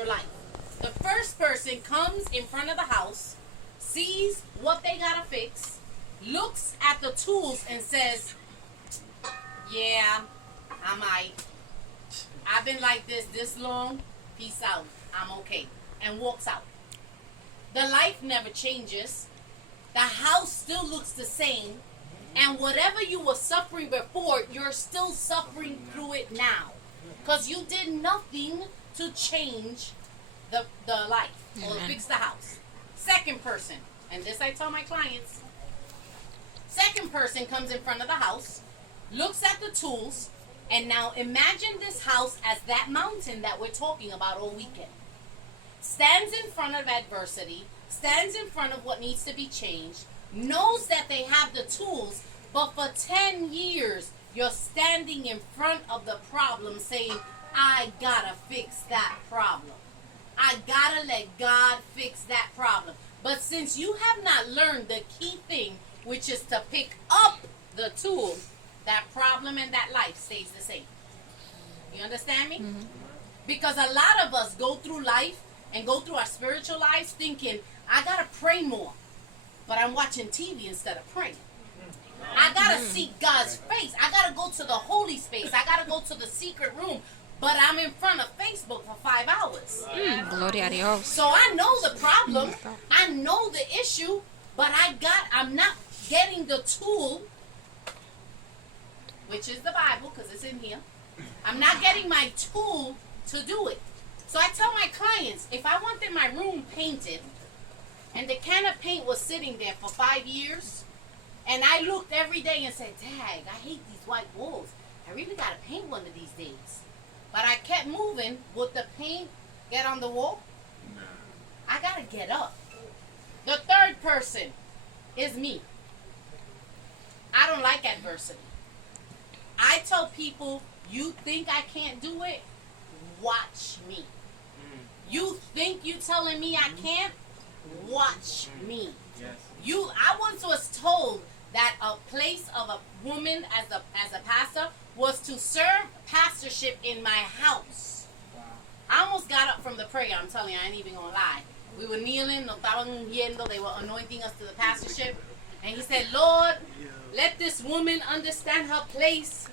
your life. The first person comes in front of the house, sees what they gotta fix, looks at the tools and says, yeah, I might. I've been like this long. Peace out. I'm okay. And walks out. The life never changes. The house still looks the same. And whatever you were suffering before, you're still suffering through it now. Because you did nothing to change the life or fix the house. Second person, and this I tell my clients, second person comes in front of the house, looks at the tools, and now imagine this house as that mountain that we're talking about all weekend. Stands in front of adversity, stands in front of what needs to be changed, knows that they have the tools, but for 10 years, you're standing in front of the problem saying, I gotta fix that problem. I gotta let God fix that problem. But since you have not learned the key thing, which is to pick up the tool, that problem and that life stays the same. You understand me? Mm-hmm. Because a lot of us go through life and go through our spiritual lives thinking, I gotta pray more, but I'm watching TV instead of praying. I gotta seek God's face. I gotta go to the holy space. I gotta go to the secret room, but I'm in front of Facebook for 5 hours. Gloria a Dios. So I know the problem. I know the issue, but I'm not getting the tool, which is the Bible, because it's in here. I'm not getting my tool to do it. So I tell my clients, if I wanted my room painted, and the can of paint was sitting there for 5 years, and I looked every day and said, dang, I hate these white walls. I really got to paint one of these days. But I kept moving. Would the paint get on the wall? No. I got to get up. The third person is me. I don't like adversity. I tell people, you think I can't do it? Watch me. You think you telling me I can't? Watch me. Yes. I once was told that a place of a woman as a pastor was to serve pastorship in my house. Wow. I almost got up from the prayer. I'm telling you, I ain't even gonna lie. We were kneeling, they were anointing us to the pastorship, and he said, Lord, let this woman understand her place.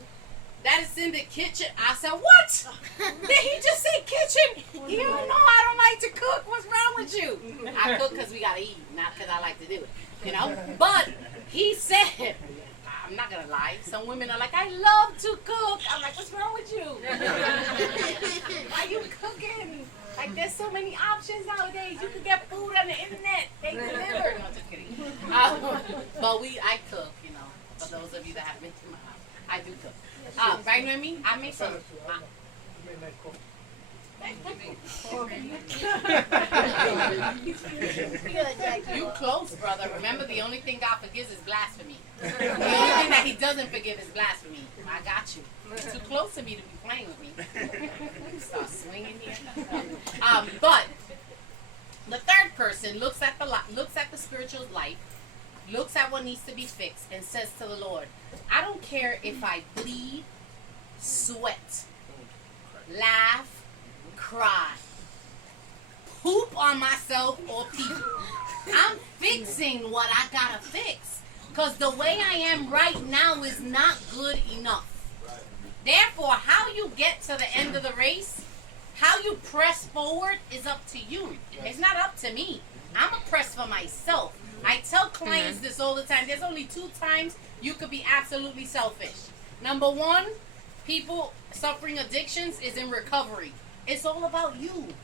That is in the kitchen. I said, what? Did he just say kitchen? You don't know I don't like to cook. What's wrong with you? I cook because we got to eat, not because I like to do it. You know? But he said, I'm not going to lie. Some women are like, I love to cook. I'm like, what's wrong with you? Why are you cooking? Like, there's so many options nowadays. You can get food on the internet. They deliver. No, just kidding. But I cook, you know. For those of you that haven't been to my house, I do cook. Right with me? I make some. You close, brother. Remember, the only thing God forgives is blasphemy. The only thing that He doesn't forgive is blasphemy. I got you. You're too close to me to be playing with me. Start swinging here. But the third person looks at the spiritual life, looks at what needs to be fixed, and says to the Lord, I don't care if I bleed, sweat, laugh, cry, poop on myself or people. I'm fixing what I gotta fix. Because the way I am right now is not good enough. Therefore, how you get to the end of the race, how you press forward is up to you. It's not up to me. I'm a press for myself. I tell clients this all the time. There's only 2 times you could be absolutely selfish. Number 1, people suffering addictions is in recovery. It's all about you.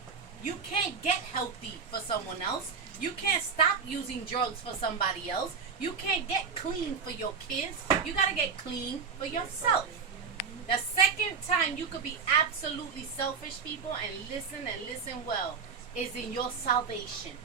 You can't get healthy for someone else. You can't stop using drugs for somebody else. You can't get clean for your kids. You got to get clean for yourself. The second time you could be absolutely selfish, people, and listen well, is in your salvation.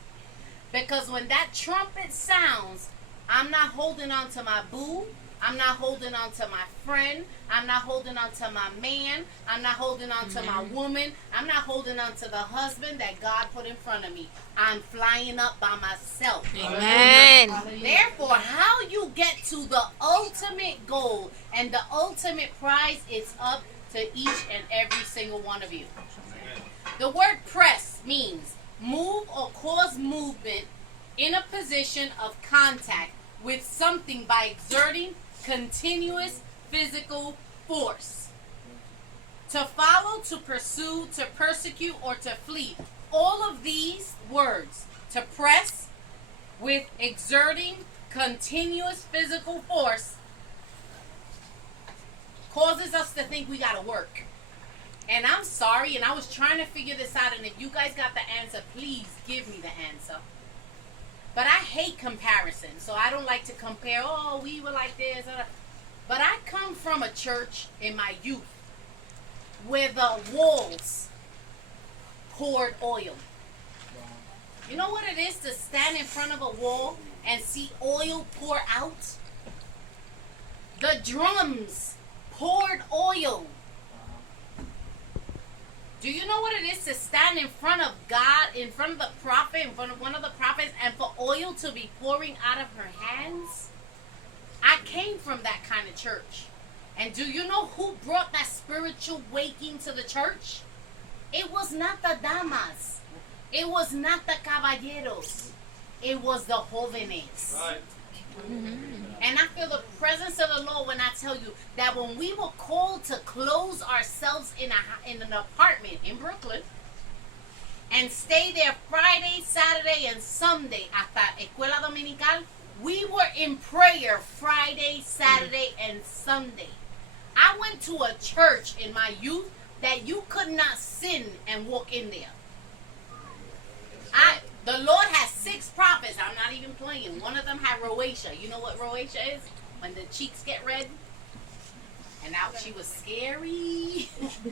Because when that trumpet sounds, I'm not holding on to my boo. I'm not holding on to my friend. I'm not holding on to my man. I'm not holding on to my woman. I'm not holding on to the husband that God put in front of me. I'm flying up by myself. Amen. Therefore, how you get to the ultimate goal and the ultimate prize is up to each and every single one of you. The word press means move or cause movement in a position of contact with something by exerting continuous physical force. To follow, to pursue, to persecute, or to flee. All of these words, to press with exerting continuous physical force, causes us to think we gotta work. And I'm sorry, and I was trying to figure this out, and if you guys got the answer, please give me the answer. But I hate comparison, so I don't like to compare, oh, we were like this. But I come from a church in my youth where the walls poured oil. You know what it is to stand in front of a wall and see oil pour out? The drums poured oil. Do you know what it is to stand in front of God, in front of the prophet, in front of one of the prophets, and for oil to be pouring out of her hands? I came from that kind of church. And do you know who brought that spiritual waking to the church? It was not the damas. It was not the caballeros. It was the jóvenes. Right. And I feel the presence of the Lord when I tell you that when we were called to close ourselves in an apartment in Brooklyn and stay there Friday, Saturday, and Sunday hasta Escuela Dominical, we were in prayer Friday, Saturday, and Sunday. I went to a church in my youth that you could not sin and walk in there. The Lord has 6 prophets. I'm not even playing. One of them had rosacea. You know what rosacea is? When the cheeks get red. And now she was scary.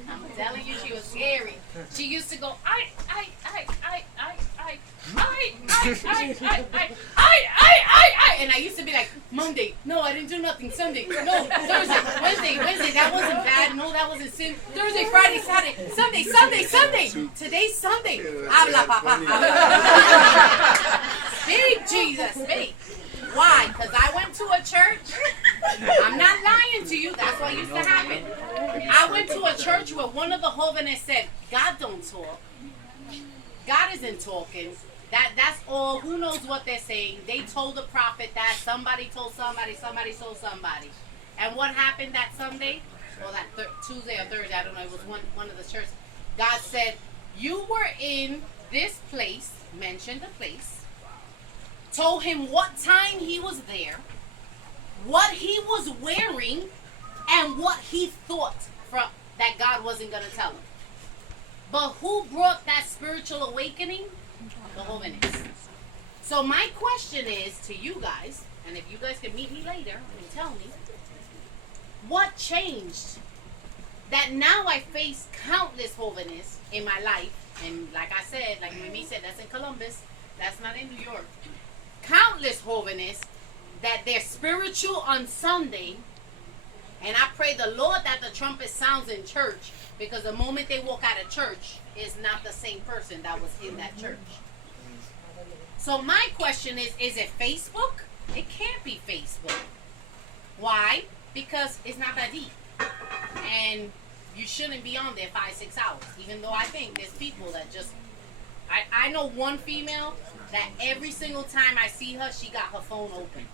I'm telling you, she was scary. She used to go, and I used to be like, Monday, no, I didn't do nothing. Sunday, no, Thursday, Wednesday, that wasn't bad. No, that wasn't sin. Thursday, Friday, Saturday, Sunday. Today's Sunday. Habla, papa. Speak, Jesus, speak. Why? Because I went to a church. I'm not lying to you. That's what used to happen. I went to a church where one of the jóvenes said, God don't talk. God isn't talking. That's all. Who knows what they're saying? They told the prophet that somebody told somebody told somebody. And what happened that Sunday? Or that Tuesday or Thursday, I don't know. It was one of the churches. God said, you were in this place, mentioned the place, told him what time he was there, what he was wearing, and what he thought that God wasn't going to tell him. But who brought that spiritual awakening? The jóvenes. So my question is to you guys, and if you guys can meet me later and tell me, what changed? That now I face countless jóvenes in my life, and like I said, like Mimi said, that's in Columbus, that's not in New York. Countless jóvenes that they're spiritual on Sunday, and I pray the Lord that the trumpet sounds in church, because the moment they walk out of church is not the same person that was in that church. So my question is it Facebook? It can't be Facebook. Why? Because it's not that deep. And you shouldn't be on there 5-6 hours, even though I think there's people that just, I know one female that every single time I see her, she got her phone open.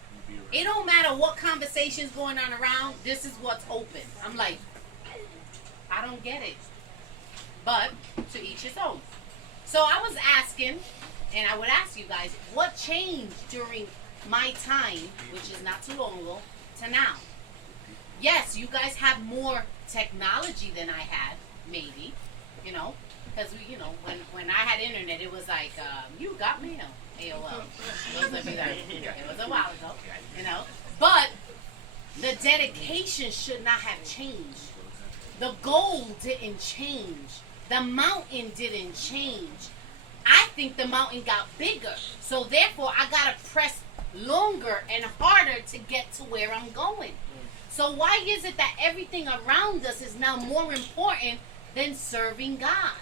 It don't matter what conversation's going on around, this is what's open. I'm like, I don't get it. But to each his own. So I was asking, and I would ask you guys, what changed during my time, which is not too long ago, to now? Yes, you guys have more technology than I had, maybe, you know, because we, you know, when I had internet, it was like, you got mail, AOL. It was a while ago, you know. But the dedication should not have changed. The goal didn't change. The mountain didn't change. I think the mountain got bigger. So therefore, I got to press longer and harder to get to where I'm going. So why is it that everything around us is now more important than serving God?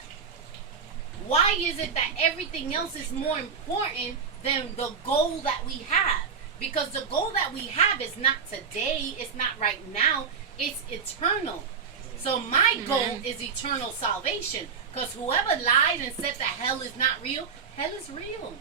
Why is it that everything else is more important than the goal that we have? Because the goal that we have is not today, it's not right now, it's eternal. So my goal is eternal salvation. Because whoever lied and said that hell is not real, hell is real.